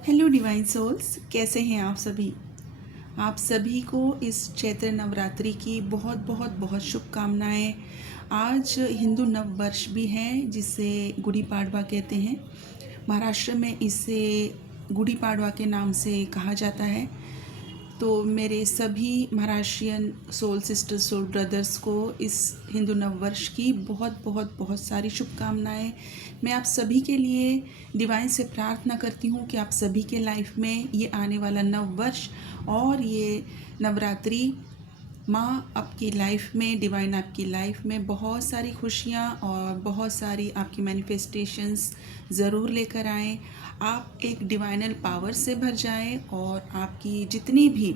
Hello divine souls, कैसे हैं आप सभी। आप सभी को इस चैत्र नवरात्रि की बहुत बहुत बहुत शुभकामनाएं। आज हिंदू नव वर्ष भी है जिसे गुड़ी पाड़वा कहते हैं। महाराष्ट्र में इसे गुड़ी पाड़वा के नाम से कहा जाता है। तो मेरे सभी Maharashtrian soul sisters soul brothers को इस हिंदू नव वर्ष की बहुत बहुत बहुत सारी शुभकामनाएं। मैं आप सभी के लिए डिवाइन से प्रार्थना करती हूँ कि आप सभी के लाइफ में ये आने वाला नव वर्ष और ये नवरात्रि माँ आपकी लाइफ में, डिवाइन आपकी लाइफ में बहुत सारी खुशियाँ और बहुत सारी आपकी मैनिफेस्टेशंस ज़रूर लेकर आएँ। आप एक डिवाइनल पावर से भर जाएं और आपकी जितनी भी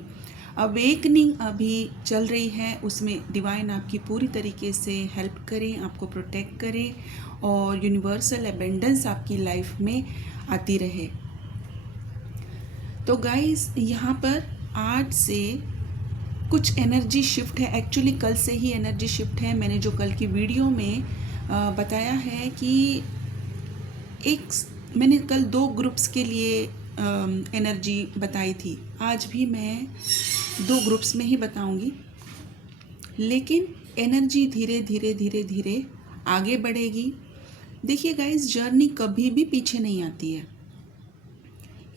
अवेकनिंग अभी चल रही है उसमें डिवाइन आपकी पूरी तरीके से हेल्प करें, आपको प्रोटेक्ट करें और यूनिवर्सल एबेंडेंस आपकी लाइफ में आती रहे। तो गाइस, यहाँ पर आज से कुछ एनर्जी शिफ्ट है। एक्चुअली कल से ही एनर्जी शिफ्ट है। मैंने जो कल की वीडियो में बताया है कि एक मैंने कल 2 ग्रुप्स के लिए एनर्जी बताई थी। आज भी मैं 2 ग्रुप्स में ही बताऊंगी, लेकिन एनर्जी धीरे धीरे धीरे धीरे आगे बढ़ेगी। देखिए गाइस, जर्नी कभी भी पीछे नहीं आती है।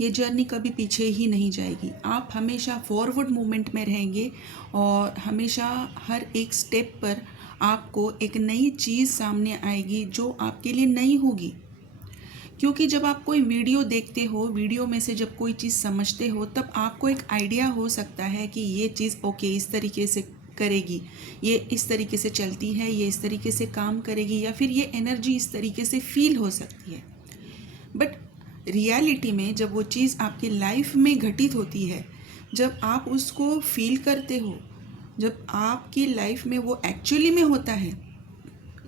ये जर्नी कभी पीछे ही नहीं जाएगी। आप हमेशा फॉरवर्ड मूवमेंट में रहेंगे और हमेशा हर एक स्टेप पर आपको एक नई चीज़ सामने आएगी जो आपके लिए नई होगी। क्योंकि जब आप कोई वीडियो देखते हो, वीडियो में से जब कोई चीज़ समझते हो, तब आपको एक आइडिया हो सकता है कि ये चीज़ ओके इस तरीके से करेगी, ये इस तरीके से चलती है, ये इस तरीके से काम करेगी, या फिर ये एनर्जी इस तरीके से फील हो सकती है। बट रियलिटी में जब वो चीज़ आपकी लाइफ में घटित होती है, जब आप उसको फील करते हो, जब आपकी लाइफ में वो एक्चुअली में होता है,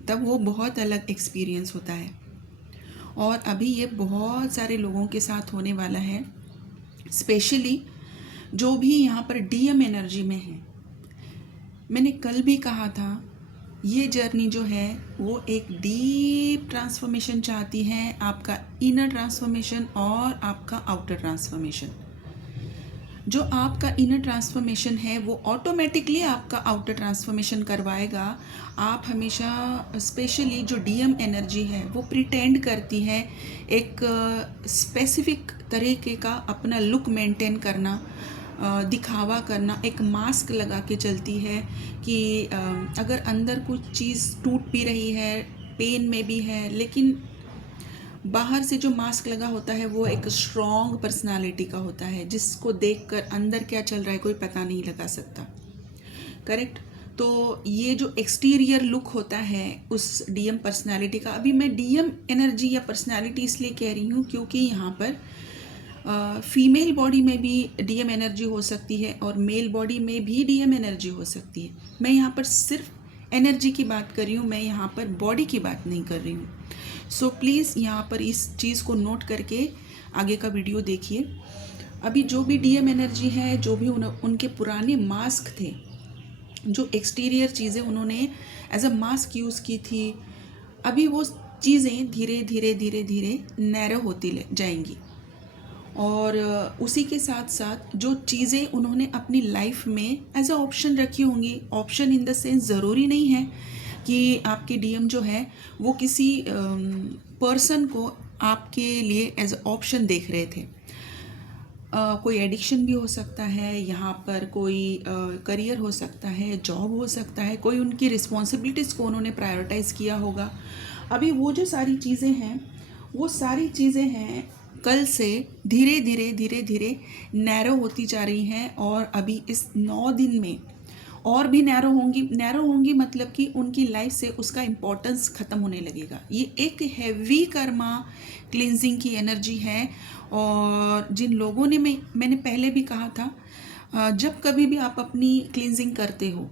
तब वो बहुत अलग एक्सपीरियंस होता है। और अभी ये बहुत सारे लोगों के साथ होने वाला है, स्पेशली जो भी यहाँ पर डीएम एनर्जी में है। मैंने कल भी कहा था, ये जर्नी जो है वो एक डीप ट्रांसफॉर्मेशन चाहती है, आपका इनर ट्रांसफॉर्मेशन और आपका आउटर ट्रांसफॉर्मेशन। जो आपका इनर ट्रांसफॉर्मेशन है वो ऑटोमेटिकली आपका आउटर ट्रांसफॉर्मेशन करवाएगा। आप हमेशा, स्पेशली जो डीएम एनर्जी है वो प्रिटेंड करती है एक स्पेसिफिक तरीके का अपना लुक मेंटेन करना, दिखावा करना, एक मास्क लगा के चलती है कि अगर अंदर कुछ चीज़ टूट भी रही है, पेन में भी है, लेकिन बाहर से जो मास्क लगा होता है वो एक स्ट्रॉन्ग पर्सनालिटी का होता है, जिसको देखकर अंदर क्या चल रहा है कोई पता नहीं लगा सकता। करेक्ट। तो ये जो एक्सटीरियर लुक होता है उस डीएम पर्सनालिटी का, अभी मैं डीएम एनर्जी या पर्सनालिटी इसलिए कह रही हूँ क्योंकि यहाँ पर फीमेल बॉडी में भी डीएम एनर्जी हो सकती है और मेल बॉडी में भी डीएम एनर्जी हो सकती है। मैं यहाँ पर सिर्फ एनर्जी की बात कर रही हूँ, मैं यहाँ पर बॉडी की बात नहीं कर रही हूँ। सो प्लीज़ यहाँ पर इस चीज़ को नोट करके आगे का वीडियो देखिए। अभी जो भी डीएम एनर्जी है, जो भी उनके पुराने मास्क थे, जो एक्सटीरियर चीज़ें उन्होंने एज अ मास्क यूज़ की थी, अभी वो चीज़ें धीरे धीरे धीरे धीरे नैरो होती जाएंगी। और उसी के साथ साथ जो चीज़ें उन्होंने अपनी लाइफ में एज अ ऑप्शन रखी होंगी, ऑप्शन इन द सेंस ज़रूरी नहीं है कि आपके डीएम जो है वो किसी पर्सन को आपके लिए एज ऑप्शन देख रहे थे। कोई एडिक्शन भी हो सकता है, यहाँ पर कोई करियर हो सकता है, जॉब हो सकता है, कोई उनकी रिस्पॉन्सिबिलिटीज़ को उन्होंने प्रायोरिटाइज़ किया होगा। अभी वो जो सारी चीज़ें हैं, वो सारी चीज़ें हैं कल से धीरे धीरे धीरे धीरे नैरो होती जा रही हैं और अभी इस 9 दिन में और भी नैरो होंगी। नैरो होंगी मतलब कि उनकी लाइफ से उसका इम्पोर्टेंस ख़त्म होने लगेगा। ये एक हैवी कर्मा क्लिनजिंग की एनर्जी है। और जिन लोगों ने, मैंने पहले भी कहा था, जब कभी भी आप अपनी क्लिनजिंग करते हो,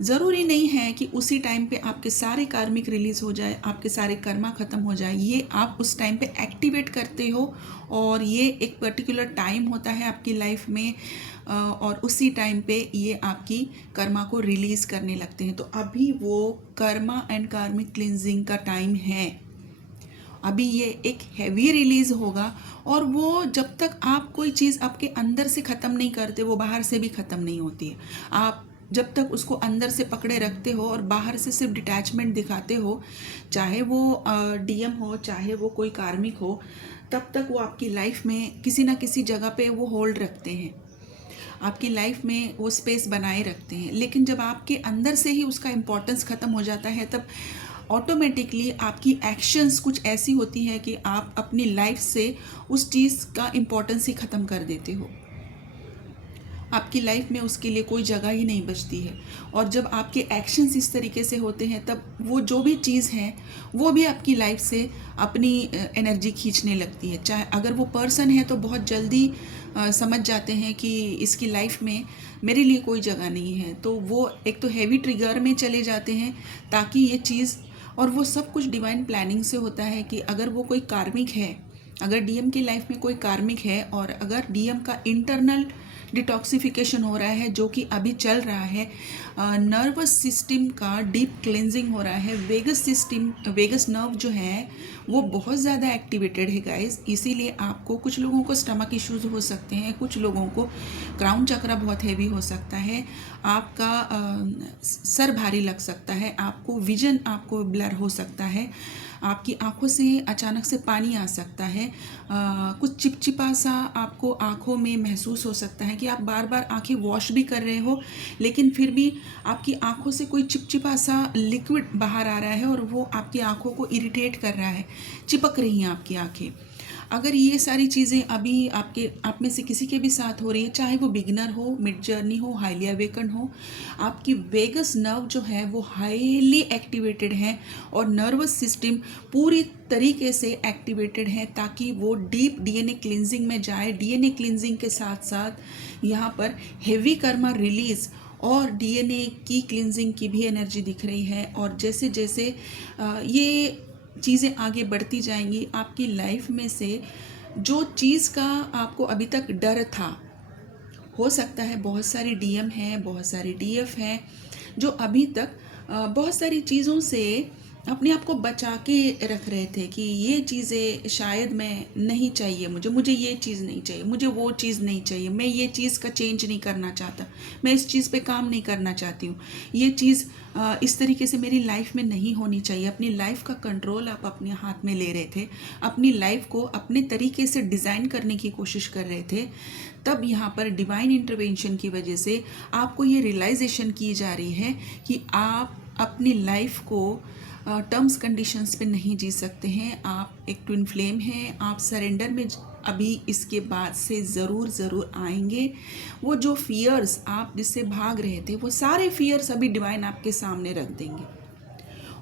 ज़रूरी नहीं है कि उसी टाइम पे आपके सारे कार्मिक रिलीज़ हो जाए, आपके सारे कर्मा ख़त्म हो जाए। ये आप उस टाइम पे एक्टिवेट करते हो और ये एक पर्टिकुलर टाइम होता है आपकी लाइफ में, और उसी टाइम पे ये आपकी कर्मा को रिलीज़ करने लगते हैं। तो अभी वो कर्मा एंड कार्मिक क्लिनजिंग का टाइम है अभी ये एक हैवी रिलीज़ होगा, और वो जब तक आप कोई चीज़ आपके अंदर से ख़त्म नहीं करते वो बाहर से भी ख़त्म नहीं होती है। आप जब तक उसको अंदर से पकड़े रखते हो और बाहर से सिर्फ डिटैचमेंट दिखाते हो, चाहे वो डीएम हो, चाहे वो कोई कार्मिक हो, तब तक वो आपकी लाइफ में किसी ना किसी जगह पे वो होल्ड रखते हैं, आपकी लाइफ में वो स्पेस बनाए रखते हैं। लेकिन जब आपके अंदर से ही उसका इम्पोर्टेंस ख़त्म हो जाता है, तब ऑटोमेटिकली आपकी एक्शंस कुछ ऐसी होती है कि आप अपनी लाइफ से उस चीज़ का इम्पोर्टेंस ही ख़त्म कर देते हो। आपकी लाइफ में उसके लिए कोई जगह ही नहीं बचती है। और जब आपके एक्शंस इस तरीके से होते हैं, तब वो जो भी चीज़ है वो भी आपकी लाइफ से अपनी एनर्जी खींचने लगती है। चाहे अगर वो पर्सन है तो बहुत जल्दी समझ जाते हैं कि इसकी लाइफ में मेरे लिए कोई जगह नहीं है, तो वो एक तो हैवी ट्रिगर में चले जाते हैं ताकि ये चीज़, और वो सब कुछ डिवाइन प्लानिंग से होता है कि अगर वो कोई कार्मिक है, अगर डीएम की लाइफ में कोई कार्मिक है और अगर डीएम का इंटरनल डिटॉक्सिफिकेशन हो रहा है जो कि अभी चल रहा है, नर्वस सिस्टम का डीप क्लेंजिंग हो रहा है, वेगस नर्व जो है वो बहुत ज़्यादा एक्टिवेटेड है गाइस। इसीलिए आपको, कुछ लोगों को स्टमक इश्यूज हो सकते हैं, कुछ लोगों को क्राउन चक्र बहुत हैवी हो सकता है, आपका सर भारी लग सकता है, आपको विजन आपको ब्लर हो सकता है, आपकी आंखों से अचानक से पानी आ सकता है, कुछ चिपचिपा सा आपको आंखों में महसूस हो सकता है कि आप बार बार आंखें वॉश भी कर रहे हो लेकिन फिर भी आपकी आंखों से कोई चिपचिपा सा लिक्विड बाहर आ रहा है और वो आपकी आंखों को इरिटेट कर रहा है, चिपक रही हैं आपकी आंखें। अगर ये सारी चीज़ें अभी आप में से किसी के भी साथ हो रही है, चाहे वो बिगिनर हो, मिड जर्नी हो, हाईली अवेकन हो, आपकी वेगस नर्व जो है वो हाईली एक्टिवेटेड है और नर्वस सिस्टम पूरी तरीके से एक्टिवेटेड है ताकि वो डीप डीएनए क्लिनजिंग में जाए। डीएनए क्लिनजिंग के साथ साथ यहाँ पर हेवी कर्मा रिलीज और डीएनए की क्लिनजिंग की भी एनर्जी दिख रही है। और जैसे जैसे ये चीज़ें आगे बढ़ती जाएंगी, आपकी लाइफ में से जो चीज़ का आपको अभी तक डर था, हो सकता है बहुत सारी डीएम हैं, बहुत सारी डीएफ हैं जो अभी तक बहुत सारी चीज़ों से अपने आप को बचा के रख रहे थे कि ये चीज़ें शायद मैं नहीं चाहिए, मुझे ये चीज़ नहीं चाहिए, मुझे वो चीज़ नहीं चाहिए, मैं ये चीज़ का चेंज नहीं करना चाहता, मैं इस चीज़ पे काम नहीं करना चाहती हूँ, ये चीज़ इस तरीके से मेरी लाइफ में नहीं होनी चाहिए। अपनी लाइफ का कंट्रोल आप अपने हाथ में ले रहे थे, अपनी लाइफ को अपने तरीके से डिज़ाइन करने की कोशिश कर रहे थे। तब यहाँ पर डिवाइन इंटरवेंशन की वजह से आपको ये रियलाइजेशन की जा रही है कि आप अपनी लाइफ को टर्म्स कंडीशंस पे नहीं जी सकते हैं। आप एक ट्विन फ्लेम हैं, आप सरेंडर में अभी इसके बाद से ज़रूर आएंगे। वो जो फियर्स आप जिससे भाग रहे थे, वो सारे फियर्स अभी डिवाइन आपके सामने रख देंगे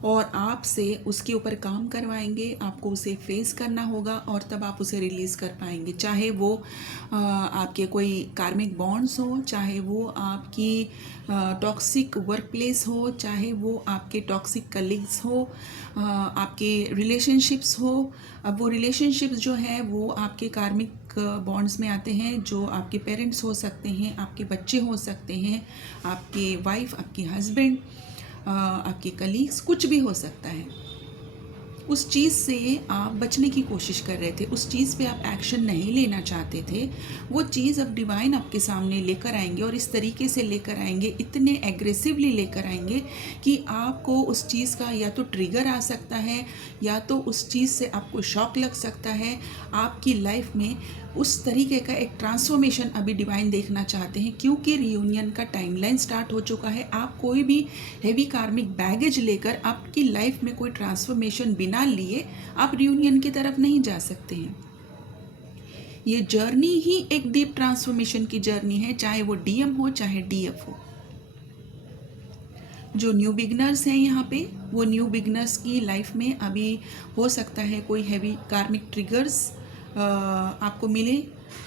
और आपसे उसके ऊपर काम करवाएंगे। आपको उसे फेस करना होगा और तब आप उसे रिलीज़ कर पाएंगे। चाहे वो आपके कोई कार्मिक बॉन्ड्स हो, चाहे वो आपकी टॉक्सिक वर्क प्लेस हो, चाहे वो आपके टॉक्सिक कलीग्स हो, आपके रिलेशनशिप्स हो। अब वो रिलेशनशिप्स जो है वो आपके कार्मिक बॉन्ड्स में आते हैं, जो आपके पेरेंट्स हो सकते हैं, आपके बच्चे हो सकते हैं, आपके वाइफ, आपके हस्बैंड, आपके कलीग्स, कुछ भी हो सकता है। उस चीज़ से आप बचने की कोशिश कर रहे थे, उस चीज़ पे आप एक्शन नहीं लेना चाहते थे। वो चीज़ अब डिवाइन आपके सामने लेकर आएंगे और इस तरीके से लेकर आएंगे, इतने एग्रेसिवली लेकर आएंगे कि आपको उस चीज़ का या तो ट्रिगर आ सकता है या तो उस चीज़ से आपको शॉक लग सकता है। आपकी लाइफ में उस तरीके का एक ट्रांसफॉर्मेशन अभी डिवाइन देखना चाहते हैं क्योंकि रियूनियन का टाइमलाइन स्टार्ट हो चुका है। आप कोई भी हेवी कार्मिक बैगेज लेकर आपकी लाइफ में कोई ट्रांसफॉर्मेशन बिना लिए आप रियूनियन की तरफ नहीं जा सकते हैं। ये जर्नी ही एक डीप ट्रांसफॉर्मेशन की जर्नी है, चाहे वो डीएम हो चाहे डीएफ हो। जो न्यू बिगनर्स हैं यहाँ पे, वो न्यू बिगनर्स की लाइफ में अभी हो सकता है कोई हैवी कार्मिक ट्रिगर्स आपको मिले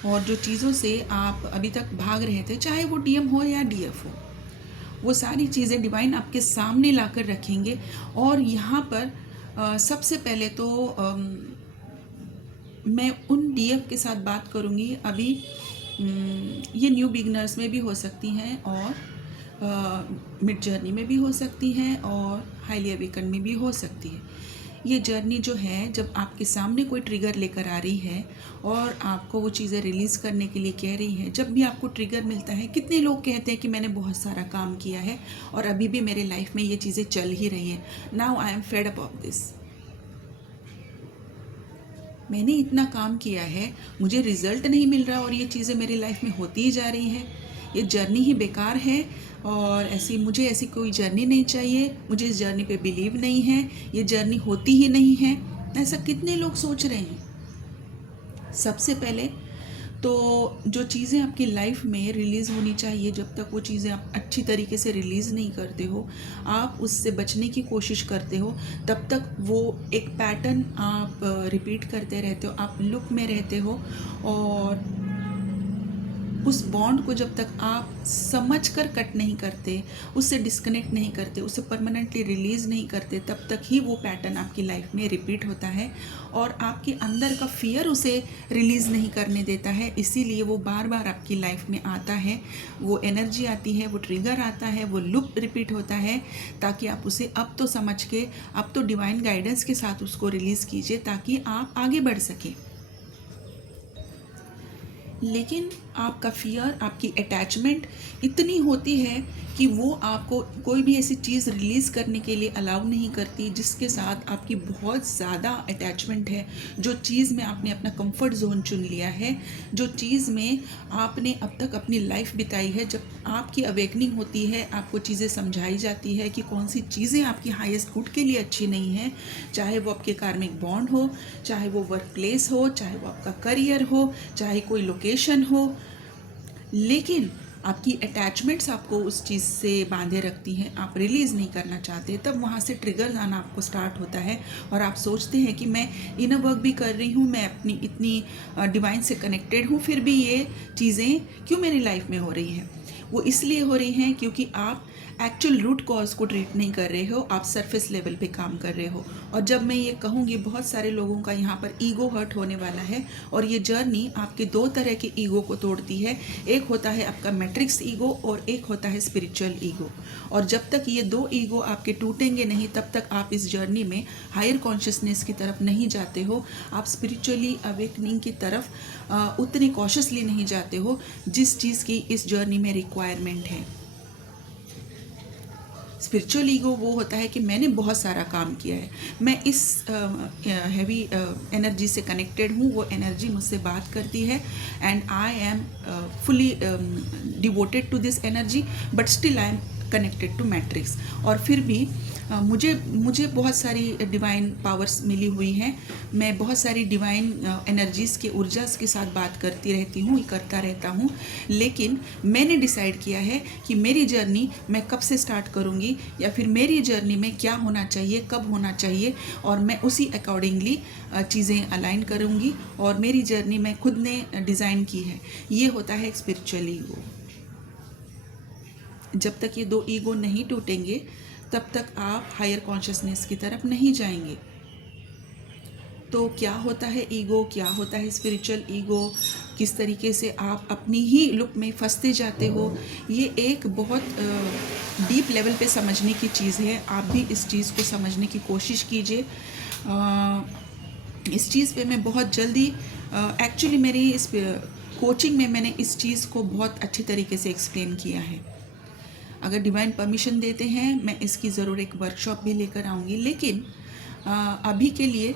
और जो चीज़ों से आप अभी तक भाग रहे थे, चाहे वो डीएम हो या डीएफ हो, वो सारी चीज़ें डिवाइन आपके सामने लाकर रखेंगे। और यहाँ पर सबसे पहले तो मैं उन डीएफ के साथ बात करूँगी अभी। ये न्यू बिगनर्स में भी हो सकती हैं और मिड जर्नी में भी हो सकती हैं और हाईली अवेकन में भी हो सकती है। ये जर्नी जो है, जब आपके सामने कोई ट्रिगर लेकर आ रही है और आपको वो चीज़ें रिलीज़ करने के लिए कह रही है, जब भी आपको ट्रिगर मिलता है, कितने लोग कहते हैं कि मैंने बहुत सारा काम किया है और अभी भी मेरे लाइफ में ये चीज़ें चल ही रही हैं, now I am fed up of this. मैंने इतना काम किया है, मुझे रिजल्ट नहीं मिल रहा और ये चीज़ें मेरी लाइफ में होती ही जा रही हैं, ये जर्नी ही बेकार है और मुझे ऐसी कोई जर्नी नहीं चाहिए, मुझे इस जर्नी पे बिलीव नहीं है, ये जर्नी होती ही नहीं है। ऐसा कितने लोग सोच रहे हैं। सबसे पहले तो जो चीज़ें आपकी लाइफ में रिलीज़ होनी चाहिए, जब तक वो चीज़ें आप अच्छी तरीके से रिलीज़ नहीं करते हो, आप उससे बचने की कोशिश करते हो, तब तक वो एक पैटर्न आप रिपीट करते रहते हो, आप लूप में रहते हो और उस बॉन्ड को जब तक आप समझ कर कट नहीं करते, उससे डिस्कनेक्ट नहीं करते, उसे परमानेंटली रिलीज़ नहीं करते, तब तक ही वो पैटर्न आपकी लाइफ में रिपीट होता है और आपके अंदर का फियर उसे रिलीज़ नहीं करने देता है। इसीलिए वो बार बार आपकी लाइफ में आता है, वो एनर्जी आती है, वो ट्रिगर आता है, वो लूप रिपीट होता है, ताकि आप उसे अब तो समझ के, अब तो डिवाइन गाइडेंस के साथ उसको रिलीज़ कीजिए ताकि आप आगे बढ़ सकें। लेकिन आपका फियर, आपकी अटैचमेंट इतनी होती है कि वो आपको कोई भी ऐसी चीज़ रिलीज़ करने के लिए अलाउ नहीं करती जिसके साथ आपकी बहुत ज़्यादा अटैचमेंट है, जो चीज़ में आपने अपना कंफर्ट जोन चुन लिया है, जो चीज़ में आपने अब तक अपनी लाइफ बिताई है। जब आपकी अवेकनिंग होती है, आपको चीज़ें समझाई जाती है कि कौन सी चीज़ें आपकी हाईएस्ट गुड के लिए अच्छी नहीं है, चाहे वो आपके कार्मिक बॉन्ड हो, चाहे वो वर्क प्लेस हो, चाहे वो आपका करियर हो, चाहे कोई लोकेशन हो, लेकिन आपकी अटैचमेंट्स आपको उस चीज़ से बांधे रखती हैं, आप रिलीज़ नहीं करना चाहते, तब वहाँ से ट्रिगर आना आपको स्टार्ट होता है और आप सोचते हैं कि मैं इनर वर्क भी कर रही हूँ, मैं अपनी इतनी डिवाइन से कनेक्टेड हूँ, फिर भी ये चीज़ें क्यों मेरी लाइफ में हो रही हैं। वो इसलिए हो रही हैं क्योंकि आप एक्चुअल रूट कॉज को ट्रीट नहीं कर रहे हो, आप सरफेस लेवल पे काम कर रहे हो। और जब मैं ये कहूँगी, बहुत सारे लोगों का यहाँ पर ईगो हर्ट होने वाला है और ये जर्नी आपके दो तरह के ईगो को तोड़ती है। एक होता है आपका मैट्रिक्स ईगो और एक होता है स्पिरिचुअल ईगो। और जब तक ये दो ईगो आपके टूटेंगे नहीं, तब तक आप इस जर्नी में हायर कॉन्शियसनेस की तरफ नहीं जाते हो, आप स्पिरिचुअली अवेकनिंग की तरफ उतनी कॉशियसली नहीं जाते हो जिस चीज़ की इस जर्नी में रिक्वायरमेंट है। स्पिरिचुअल ईगो वो होता है कि मैंने बहुत सारा काम किया है, मैं इस हैवी एनर्जी से कनेक्टेड हूँ, वो एनर्जी मुझसे बात करती है and I am fully devoted to this energy, but still I am connected to matrix. और फिर भी मुझे बहुत सारी डिवाइन पावर्स मिली हुई हैं, मैं बहुत सारी डिवाइन एनर्जीज़ के ऊर्जा के साथ बात करती रहती हूँ, करता रहता हूँ, लेकिन मैंने डिसाइड किया है कि मेरी जर्नी मैं कब से स्टार्ट करूँगी या फिर मेरी जर्नी में क्या होना चाहिए, कब होना चाहिए, और मैं उसी अकॉर्डिंगली चीज़ें अलाइन करूँगी और मेरी जर्नी मैं खुद ने डिज़ाइन की है। ये होता है एक स्पिरिचुअल ईगो। जब तक ये दो ईगो नहीं टूटेंगे, तब तक आप हायर कॉन्शियसनेस की तरफ नहीं जाएंगे। तो क्या होता है ईगो, क्या होता है स्पिरिचुअल ईगो, किस तरीके से आप अपनी ही लूप में फंसते जाते हो, ये एक बहुत डीप लेवल पे समझने की चीज़ है। आप भी इस चीज़ को समझने की कोशिश कीजिए। इस चीज़ पे मैं बहुत जल्दी एक्चुअली मेरी इस कोचिंग में मैंने इस चीज़ को बहुत अच्छी तरीके से एक्सप्लेन किया है। अगर डिवाइन परमिशन देते हैं, मैं इसकी ज़रूर एक वर्कशॉप भी लेकर आऊँगी, लेकिन अभी के लिए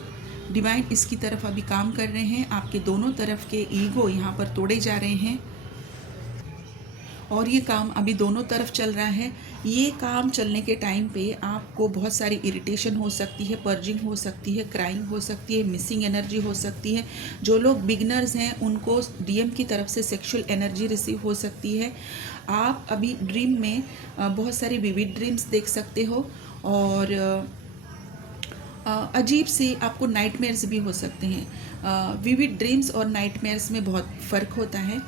डिवाइन इसकी तरफ अभी काम कर रहे हैं। आपके दोनों तरफ के ईगो यहाँ पर तोड़े जा रहे हैं और ये काम अभी दोनों तरफ चल रहा है। ये काम चलने के टाइम पे आपको बहुत सारी इरिटेशन हो सकती है, पर्जिंग हो सकती है, क्राइंग हो सकती है, मिसिंग एनर्जी हो सकती है। जो लोग बिगनर्स हैं उनको डीएम की तरफ से सेक्सुअल एनर्जी रिसीव हो सकती है। आप अभी ड्रीम में बहुत सारी विविड ड्रीम्स देख सकते हो और अजीब से आपको नाइटमेयर्स भी हो सकते हैं। विविड ड्रीम्स और नाइटमेयर्स में बहुत फ़र्क होता है।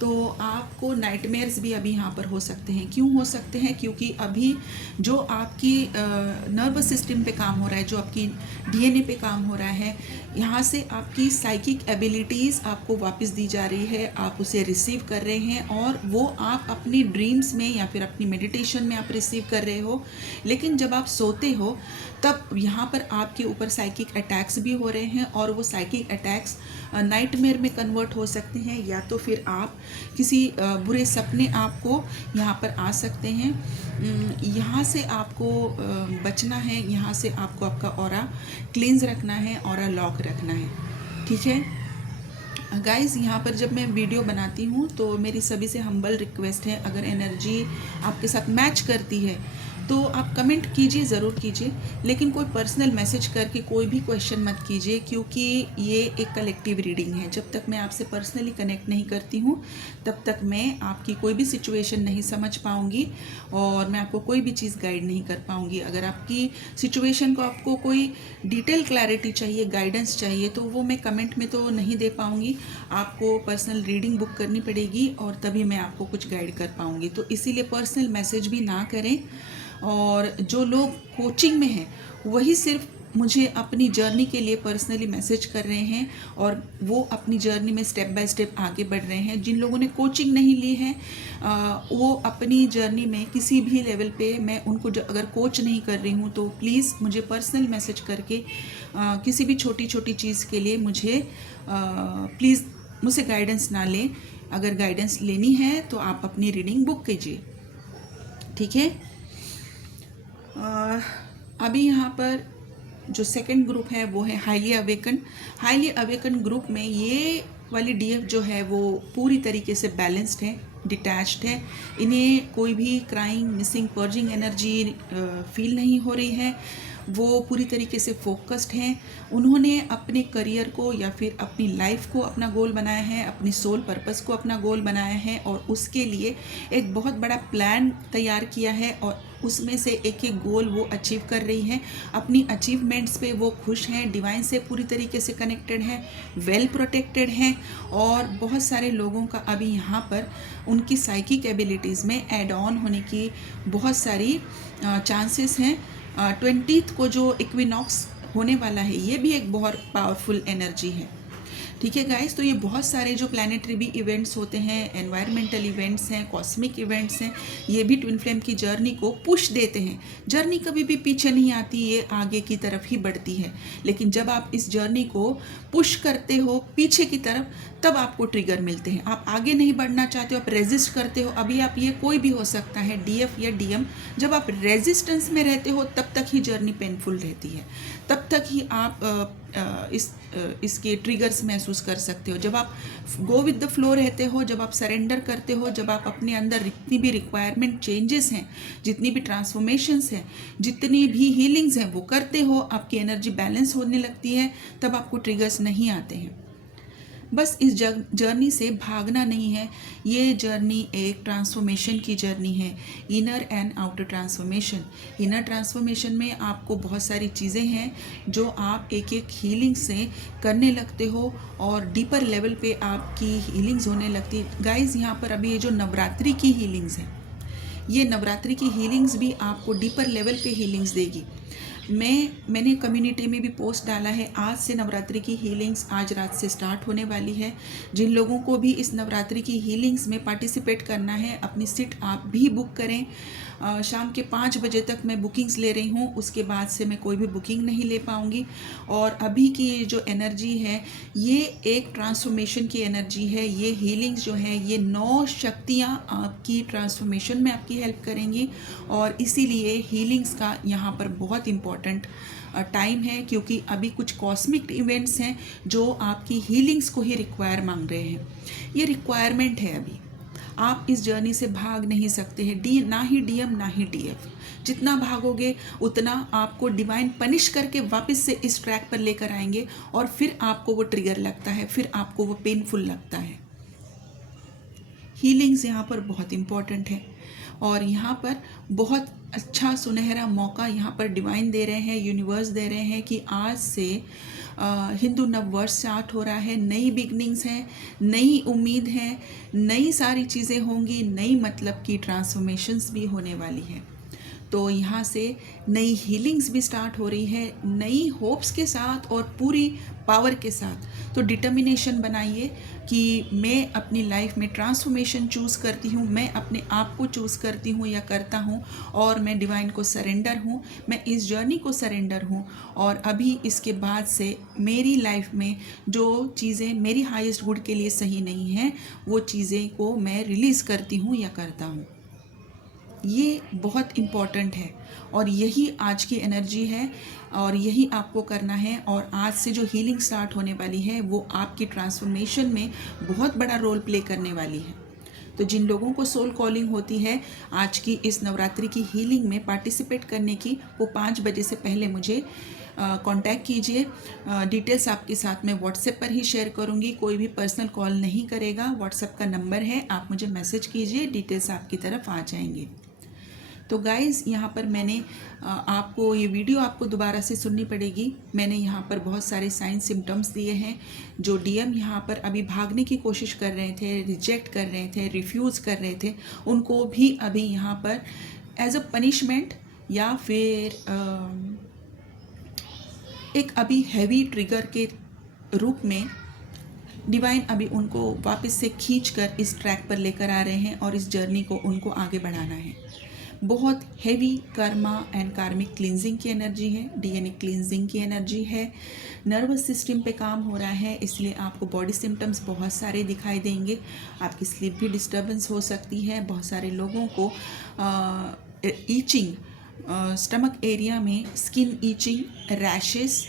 तो आपको नाइटमेयर्स भी अभी यहाँ पर हो सकते हैं। क्यों हो सकते हैं? क्योंकि अभी जो आपकी नर्वस सिस्टम पे काम हो रहा है, जो आपकी डीएनए पे काम हो रहा है, यहाँ से आपकी साइकिक एबिलिटीज़ आपको वापस दी जा रही है, आप उसे रिसीव कर रहे हैं और वो आप अपनी ड्रीम्स में या फिर अपनी मेडिटेशन में आप रिसीव कर रहे हो। लेकिन जब आप सोते हो तब यहाँ पर आपके ऊपर साइकिक अटैक्स भी हो रहे हैं, और वो साइकिक अटैक्स नाइटमेयर में कन्वर्ट हो सकते हैं, या तो फिर आप किसी बुरे सपने आपको यहाँ पर आ सकते हैं। यहाँ से आपको बचना है, यहाँ से आपको आपका ऑरा क्लींस रखना है, ऑरा लॉक रखना है, ठीक है गाइज़। यहाँ पर जब मैं वीडियो बनाती हूँ तो मेरी सभी से हम्बल रिक्वेस्ट है, अगर एनर्जी आपके साथ मैच करती है तो आप कमेंट कीजिए, ज़रूर कीजिए, लेकिन कोई पर्सनल मैसेज करके कोई भी क्वेश्चन मत कीजिए, क्योंकि ये एक कलेक्टिव रीडिंग है। जब तक मैं आपसे पर्सनली कनेक्ट नहीं करती हूँ तब तक मैं आपकी कोई भी सिचुएशन नहीं समझ पाऊँगी और मैं आपको कोई भी चीज़ गाइड नहीं कर पाऊँगी। अगर आपकी सिचुएशन को आपको कोई डिटेल क्लैरिटी चाहिए, गाइडेंस चाहिए, तो वो मैं कमेंट में तो नहीं दे पाऊँगी, आपको पर्सनल रीडिंग बुक करनी पड़ेगी और तभी मैं आपको कुछ गाइड कर पाऊँगी। तो इसीलिए पर्सनल मैसेज भी ना करें। और जो लोग कोचिंग में हैं वही सिर्फ मुझे अपनी जर्नी के लिए पर्सनली मैसेज कर रहे हैं और वो अपनी जर्नी में स्टेप बाय स्टेप आगे बढ़ रहे हैं। जिन लोगों ने कोचिंग नहीं ली है वो अपनी जर्नी में किसी भी लेवल पे, मैं उनको अगर कोच नहीं कर रही हूँ तो प्लीज़ मुझे पर्सनल मैसेज करके किसी भी छोटी छोटी चीज़ के लिए मुझे प्लीज़ मुझसे गाइडेंस ना लें। अगर गाइडेंस लेनी है तो आप अपनी रीडिंग बुक कीजिए, ठीक है। अभी यहाँ पर जो सेकंड ग्रुप है वो है highly awaken. Highly awaken group में ये वाली डीएफ जो है वो पूरी तरीके से बैलेंस्ड है, डिटैच्ड है। इन्हें कोई भी crying, missing, purging energy feel नहीं हो रही है। वो पूरी तरीके से फोकस्ड हैं। उन्होंने अपने करियर को या फिर अपनी लाइफ को अपना गोल बनाया है, अपनी सोल पर्पस को अपना गोल बनाया है और उसके लिए एक बहुत बड़ा प्लान तैयार किया है और उसमें से एक एक गोल वो अचीव कर रही हैं। अपनी अचीवमेंट्स पे वो खुश हैं, डिवाइन से पूरी तरीके से कनेक्टेड हैं, वेल प्रोटेक्टेड हैं और बहुत सारे लोगों का अभी यहाँ पर उनकी साइकिक एबिलिटीज़ में ऐड ऑन होने की बहुत सारी चांसेस हैं। 20th को जो इक्विनॉक्स होने वाला है ये भी एक बहुत पावरफुल एनर्जी है, ठीक है गाइस। तो ये बहुत सारे जो प्लानिटरी भी इवेंट्स होते हैं, एनवायरमेंटल इवेंट्स हैं, कॉस्मिक इवेंट्स हैं, ये भी ट्विन फ्लेम की जर्नी को पुश देते हैं। जर्नी कभी भी पीछे नहीं आती, ये आगे की तरफ ही बढ़ती है। लेकिन जब आप इस जर्नी को पुश करते हो पीछे की तरफ तब आपको ट्रिगर मिलते हैं। आप आगे नहीं बढ़ना चाहते हो, आप रेजिस्ट करते हो। अभी आप ये कोई भी हो सकता है, डीएफ या डीएम। जब आप रेजिस्टेंस में रहते हो तब तक ही जर्नी पेनफुल रहती है, तब तक ही आप इसके ट्रिगर्स महसूस कर सकते हो। जब आप गो विद द फ्लो रहते हो, जब आप सरेंडर करते हो, जब आप अपने अंदर जितनी भी रिक्वायरमेंट चेंजेस हैं, जितनी भी ट्रांसफॉर्मेशंस हैं, जितनी भी हीलिंग्स हैं वो करते हो, आपकी एनर्जी बैलेंस होने लगती है, तब आपको ट्रिगर्स नहीं आते हैं। बस इस जर्नी से भागना नहीं है। ये जर्नी एक ट्रांसफॉर्मेशन की जर्नी है, inner and outer transformation. Inner transformation में आपको बहुत सारी चीज़ें हैं जो आप एक एक हीलिंग से करने लगते हो और डीपर लेवल पे आपकी हीलिंग्स होने लगती है। गाइस यहाँ पर अभी ये जो नवरात्रि की हीलिंग्स हैं, ये नवरात्रि की हीलिंग्स भी आपको डीपर लेवल पे हीलिंग्स देगी। मैंने कम्युनिटी में भी पोस्ट डाला है, आज से नवरात्रि की हीलिंग्स आज रात से स्टार्ट होने वाली है। जिन लोगों को भी इस नवरात्रि की हीलिंग्स में पार्टिसिपेट करना है अपनी सीट आप भी बुक करें। शाम के 5 बजे तक मैं बुकिंग्स ले रही हूँ, उसके बाद से मैं कोई भी बुकिंग नहीं ले पाऊँगी। और अभी की ये जो एनर्जी है ये एक ट्रांसफॉर्मेशन की एनर्जी है। ये हीलिंग्स जो है ये 9 शक्तियाँ आपकी ट्रांसफॉर्मेशन में आपकी हेल्प करेंगी और इसीलिए हीलिंग्स का यहाँ पर बहुत इम्पॉर्टेंट टाइम है, क्योंकि अभी कुछ कॉस्मिक इवेंट्स हैं जो आपकी हीलिंग्स को ही रिक्वायर मांग रहे हैं। ये रिक्वायरमेंट है। अभी आप इस जर्नी से भाग नहीं सकते हैं, ना ही डीएम ना ही डीएफ। जितना भागोगे उतना आपको डिवाइन पनिश करके वापस से इस ट्रैक पर लेकर आएंगे और फिर आपको वो ट्रिगर लगता है, फिर आपको वो पेनफुल लगता है। हीलिंग्स यहाँ पर बहुत इम्पॉर्टेंट है और यहाँ पर बहुत अच्छा सुनहरा मौका यहाँ पर डिवाइन दे रहे हैं, यूनिवर्स दे रहे हैं कि आज से हिंदू नववर्ष स्टार्ट हो रहा है। नई बिगनिंग्स हैं, नई उम्मीद है, नई सारी चीज़ें होंगी, नई मतलब की ट्रांसफॉर्मेशंस भी होने वाली है। तो यहाँ से नई हीलिंग्स भी स्टार्ट हो रही है, नई होप्स के साथ और पूरी पावर के साथ। तो डिटर्मिनेशन बनाइए कि मैं अपनी लाइफ में ट्रांसफॉर्मेशन चूज़ करती हूँ, मैं अपने आप को चूज़ करती हूँ या करता हूँ, और मैं डिवाइन को सरेंडर हूँ, मैं इस जर्नी को सरेंडर हूँ। और अभी इसके बाद से मेरी लाइफ में जो चीज़ें मेरी हाईएस्ट गुड के लिए सही नहीं हैं, वो चीज़ें को मैं रिलीज़ करती हूँ या करता हूँ। ये बहुत इम्पॉर्टेंट है और यही आज की एनर्जी है और यही आपको करना है। और आज से जो हीलिंग स्टार्ट होने वाली है वो आपकी ट्रांसफॉर्मेशन में बहुत बड़ा रोल प्ले करने वाली है। तो जिन लोगों को सोल कॉलिंग होती है आज की इस नवरात्रि की हीलिंग में पार्टिसिपेट करने की, वो 5 बजे से पहले मुझे कांटेक्ट कीजिए। डिटेल्स आपके साथ में व्हाट्सएप पर ही शेयर करूँगी, कोई भी पर्सनल कॉल नहीं करेगा। व्हाट्सएप का नंबर है, आप मुझे मैसेज कीजिए, डिटेल्स आपकी तरफ आ जाएंगे। तो गाइज़, यहाँ पर मैंने आपको ये वीडियो आपको दोबारा से सुननी पड़ेगी। मैंने यहाँ पर बहुत सारे साइन सिम्टम्स दिए हैं। जो डीएम यहाँ पर अभी भागने की कोशिश कर रहे थे, रिजेक्ट कर रहे थे, रिफ्यूज़ कर रहे थे, उनको भी अभी यहाँ पर एज अ पनिशमेंट या फिर एक अभी हैवी ट्रिगर के रूप में डिवाइन अभी उनको वापस से खींचकर इस ट्रैक पर लेकर आ रहे हैं और इस जर्नी को उनको आगे बढ़ाना है। बहुत हैवी कर्मा एंड कार्मिक क्लींजिंग की एनर्जी है, डीएनए क्लींजिंग की एनर्जी है, नर्वस सिस्टम पे काम हो रहा है, इसलिए आपको बॉडी सिम्टम्स बहुत सारे दिखाई देंगे। आपकी स्लीप भी डिस्टर्बेंस हो सकती है। बहुत सारे लोगों को ईचिंग, स्टमक एरिया में स्किन ईचिंग, रैशेस,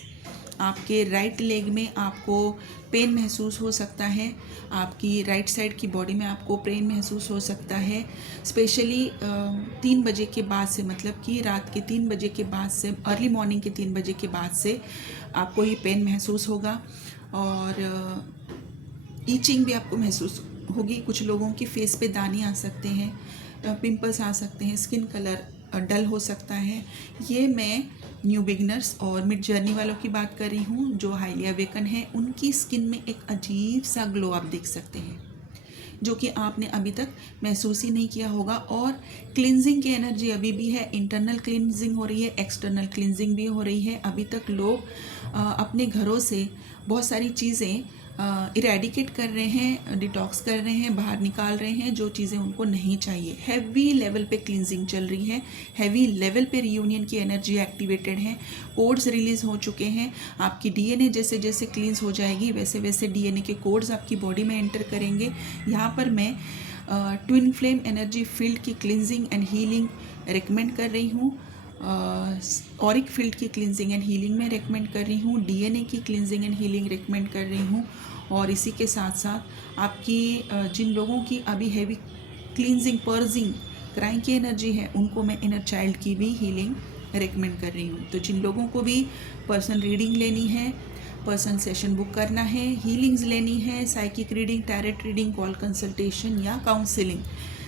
आपके राइट लेग में आपको पेन महसूस हो सकता है, आपकी राइट साइड की बॉडी में आपको पेन महसूस हो सकता है। स्पेशली 3 बजे के बाद से, मतलब कि रात के 3 बजे के बाद से, अर्ली मॉर्निंग के 3 बजे के बाद से आपको ये पेन महसूस होगा और ईचिंग भी आपको महसूस होगी। कुछ लोगों की फेस पे दाने आ सकते हैं, पिंपल्स आ सकते हैं, स्किन कलर डल हो सकता है। ये मैं न्यू बिगनर्स और मिड जर्नी वालों की बात कर रही हूँ। जो हाईली अवेकन है उनकी स्किन में एक अजीब सा ग्लो आप देख सकते हैं, जो कि आपने अभी तक महसूस ही नहीं किया होगा। और क्लिनजिंग की एनर्जी अभी भी है, इंटरनल क्लिनजिंग हो रही है, एक्सटर्नल क्लिनजिंग भी हो रही है। अभी तक लोग अपने घरों से बहुत सारी चीज़ें इरेडिकेट कर रहे हैं, डिटॉक्स कर रहे हैं, बाहर निकाल रहे हैं जो चीज़ें उनको नहीं चाहिए। हैवी लेवल पे क्लिनजिंग चल रही है, हैवी लेवल पे रियूनियन की एनर्जी एक्टिवेटेड है, कोड्स रिलीज़ हो चुके हैं। आपकी डीएनए जैसे जैसे क्लींस हो जाएगी वैसे वैसे डीएनए के कोड्स आपकी बॉडी में एंटर करेंगे। यहाँ पर मैं ट्विन फ्लेम एनर्जी फील्ड की क्लिनजिंग एंड हीलिंग रिकमेंड कर रही हूँ, ऑरिक फील्ड की क्लिनजिंग एंड हीलिंग में रेकमेंड कर रही हूँ, डीएनए की क्लिनजिंग एंड हीलिंग रेकमेंड कर रही हूँ। और इसी के साथ साथ आपकी जिन लोगों की अभी हैवी क्लिनजिंग, पर्जिंग, क्राइंग की एनर्जी है, उनको मैं इनर चाइल्ड की भी हीलिंग रेकमेंड कर रही हूँ। तो जिन लोगों को भी पर्सनल रीडिंग लेनी है, पर्सनल सेशन बुक करना है, हीलिंग्स लेनी है, psychic reading, tarot reading, call consultation या काउंसलिंग,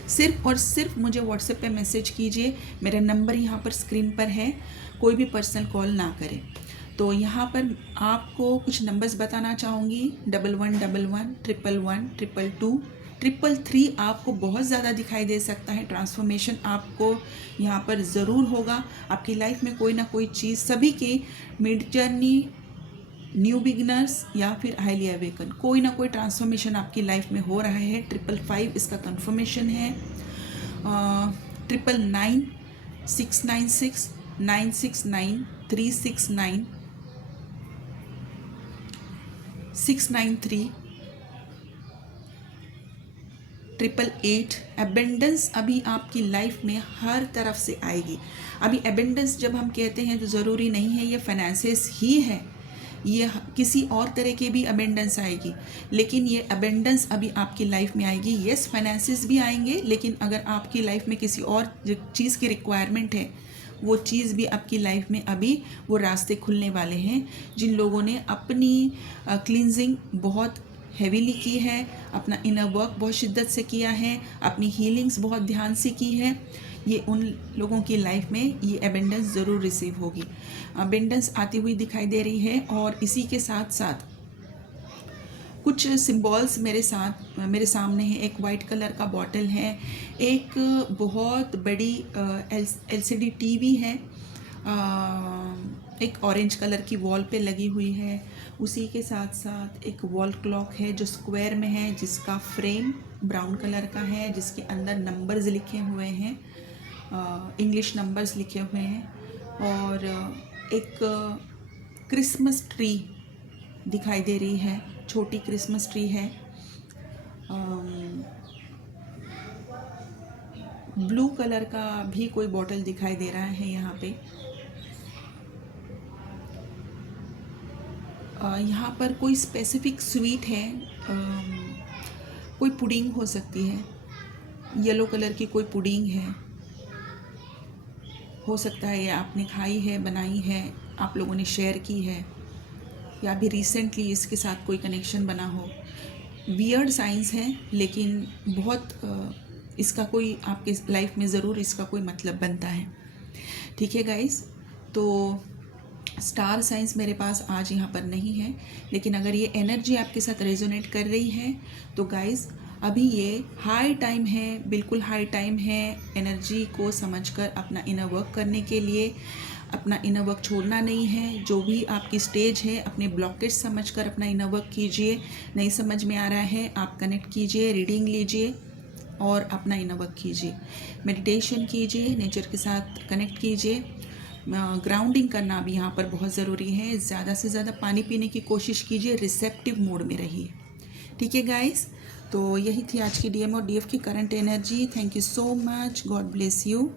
सिर्फ और सिर्फ मुझे व्हाट्सएप पे मैसेज कीजिए। मेरा नंबर यहाँ पर स्क्रीन पर है, कोई भी पर्सनल कॉल ना करें। तो यहाँ पर आपको कुछ नंबर्स बताना चाहूँगी, 1111 111 222 333। आपको बहुत ज़्यादा दिखाई दे सकता है। ट्रांसफॉर्मेशन आपको यहाँ पर ज़रूर होगा। आपकी लाइफ में कोई ना कोई चीज़, सभी की मिड जर्नी, न्यू बिगनर्स या फिर हाईली अवेकन, कोई ना कोई ट्रांसफॉर्मेशन आपकी लाइफ में हो रहा है। 555 इसका कंफर्मेशन है। 999 696 969 369 693 888। एबेंडेंस अभी आपकी लाइफ में हर तरफ से आएगी। अभी एबेंडेंस जब हम कहते हैं तो ज़रूरी नहीं है ये फाइनेंसेस ही है, ये किसी और तरह की भी अबेंडेंस आएगी, लेकिन ये अबेंडेंस अभी आपकी लाइफ में आएगी। येस, फाइनेंसेस भी आएंगे, लेकिन अगर आपकी लाइफ में किसी और चीज़ की रिक्वायरमेंट है, वो चीज़ भी आपकी लाइफ में अभी वो रास्ते खुलने वाले हैं। जिन लोगों ने अपनी क्लींजिंग बहुत हैवीली की है, अपना इनर वर्क बहुत शिद्दत से किया है, अपनी हीलिंग्स बहुत ध्यान से की है, ये उन लोगों की लाइफ में ये एबेंडेंस ज़रूर रिसीव होगी। एबेंडेंस आती हुई दिखाई दे रही है। और इसी के साथ साथ कुछ सिंबल्स मेरे सामने है। एक वाइट कलर का बॉटल है, एक बहुत बड़ी एलसीडी टीवी है, एक ऑरेंज कलर की वॉल पे लगी हुई है। उसी के साथ साथ एक वॉल क्लॉक है जो स्क्वायर में है, जिसका फ्रेम ब्राउन कलर का है, जिसके अंदर नंबर्स लिखे हुए हैं, इंग्लिश नंबर्स लिखे हुए हैं। और एक क्रिसमस ट्री दिखाई दे रही है, छोटी क्रिसमस ट्री है। ब्लू कलर का भी कोई बॉटल दिखाई दे रहा है यहाँ पे। यहाँ पर कोई स्पेसिफिक स्वीट है, कोई पुडिंग हो सकती है, येलो कलर की कोई पुडिंग है, हो सकता है ये आपने खाई है, बनाई है, आप लोगों ने शेयर की है, या अभी रिसेंटली इसके साथ कोई कनेक्शन बना हो। वियर्ड साइंस है, लेकिन बहुत इसका कोई आपके लाइफ में ज़रूर इसका कोई मतलब बनता है। ठीक है गाइस, तो स्टार साइंस मेरे पास आज यहाँ पर नहीं है, लेकिन अगर ये एनर्जी आपके साथ रेजोनेट कर रही है तो गाइस अभी ये हाई टाइम है, बिल्कुल हाई टाइम है एनर्जी को समझकर अपना इनर वर्क करने के लिए। अपना इनर वर्क छोड़ना नहीं है। जो भी आपकी स्टेज है, अपने ब्लॉकेज समझकर अपना इनर वर्क कीजिए। नहीं समझ में आ रहा है, आप कनेक्ट कीजिए, रीडिंग लीजिए और अपना इनर वर्क कीजिए, मेडिटेशन कीजिए, नेचर के साथ कनेक्ट कीजिए। ग्राउंडिंग करना भी यहाँ पर बहुत ज़रूरी है। ज़्यादा से ज़्यादा पानी पीने की कोशिश कीजिए, रिसेप्टिव मोड में रहिए। ठीक है गाइस, तो यही थी आज की डीएम और डीएफ की current energy. Thank you so much, God bless you.